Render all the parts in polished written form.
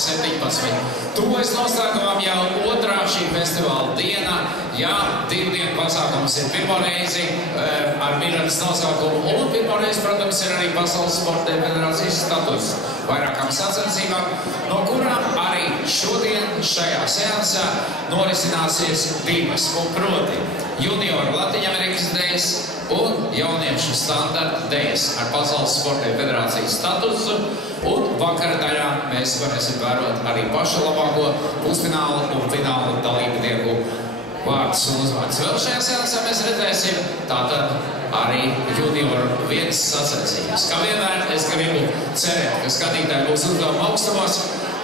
17. Tuvojas noslēgumam jau otrā šī festivāla diena. Jā, 2 dienu pasākums ir pirmo reizi ar Miradas nosaukumu. Un pirmo reizi, protams, ir arī Pasaules sporta federācijas status vairākām sacensībām, no kurām arī šodien šajā seansā norisināsies 2, un proti junioru Latviņamerikas dēļas un jauniešu standarta dēļas ar Pasaules sporta federācijas statusu. Un vakara daļā mēs varēsim vērot arī pašu labāko pusfinālu un finālu dalībnieku vārdus un uzvārdus. Vēl šajā seansā mēs redzēsim tātad arī junioru vienas sacensības. Kā vienmēr es gribu cerēt, ka skatītāji būs uzdevuma augstumos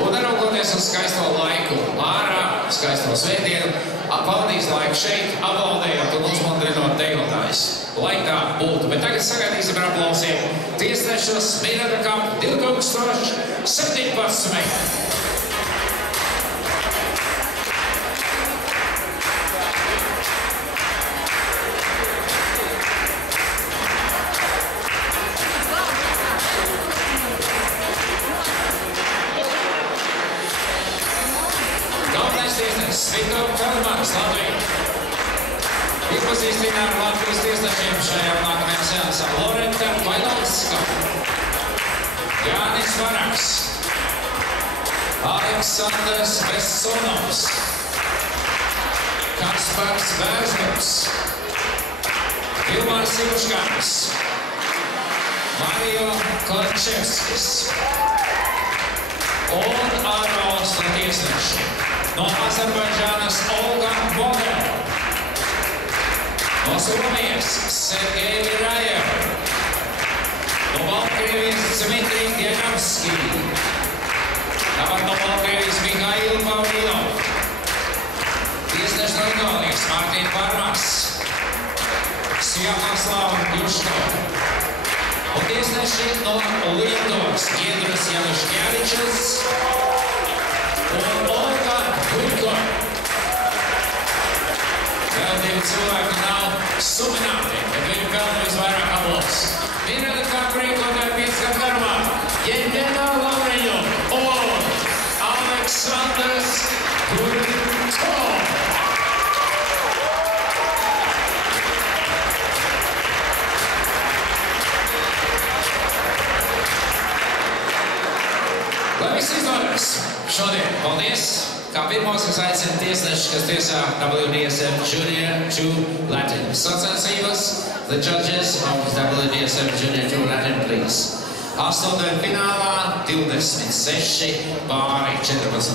un neraugoties uz skaisto laiku ārā, skaisto svētdienu, pavadīs laiku šeit, aplaudējot un uzmundrinot dejotājus. Lai tā būtu, bet tagad sagaidīsim ar aplausiem tiesnešus Mirada Cup 2017. Vito Kalmans, Latvija. Iepazīstina ar Latvijas tiesnešiem šajā nākamajā seansā Loreta Vainovska, Jānis Varaks, Aleksandrs Bessonovs, Kaspars Bērzmuks, Ilmārs Ivuškāns, Mario Korčevskis un ārvalstu tiesneši. No Azerbaidžānas Olga Bogel, no Somijas Sergei Virajeva, no Baltkrievijas Dmitrij Gežamski, tāpat no Baltkrievijas Mihail Pavlilov, tiesneši no Igaunijas Mārtiņa Parmas, Sviatoslava Juško, un tiesneši no Lietuvas Giedras Januškevičs un Olga Gurko. Vēl 2 cilvēki nav sumināti, bet viņi pelna visvairāk aplausus. Mirada Cup rīkotāji 5 gadu garumā Jevģena Lavriņu un Aleksandrs Gurko. Lai viss izdodas šodien, paldies! Kā pirmos es aicinu tiesnešus, kas tiesā WDSM Junior 2 Latin sacensības. The judges of WDSM Junior 2 Latin, please. 8. finālā 26 pāri 14.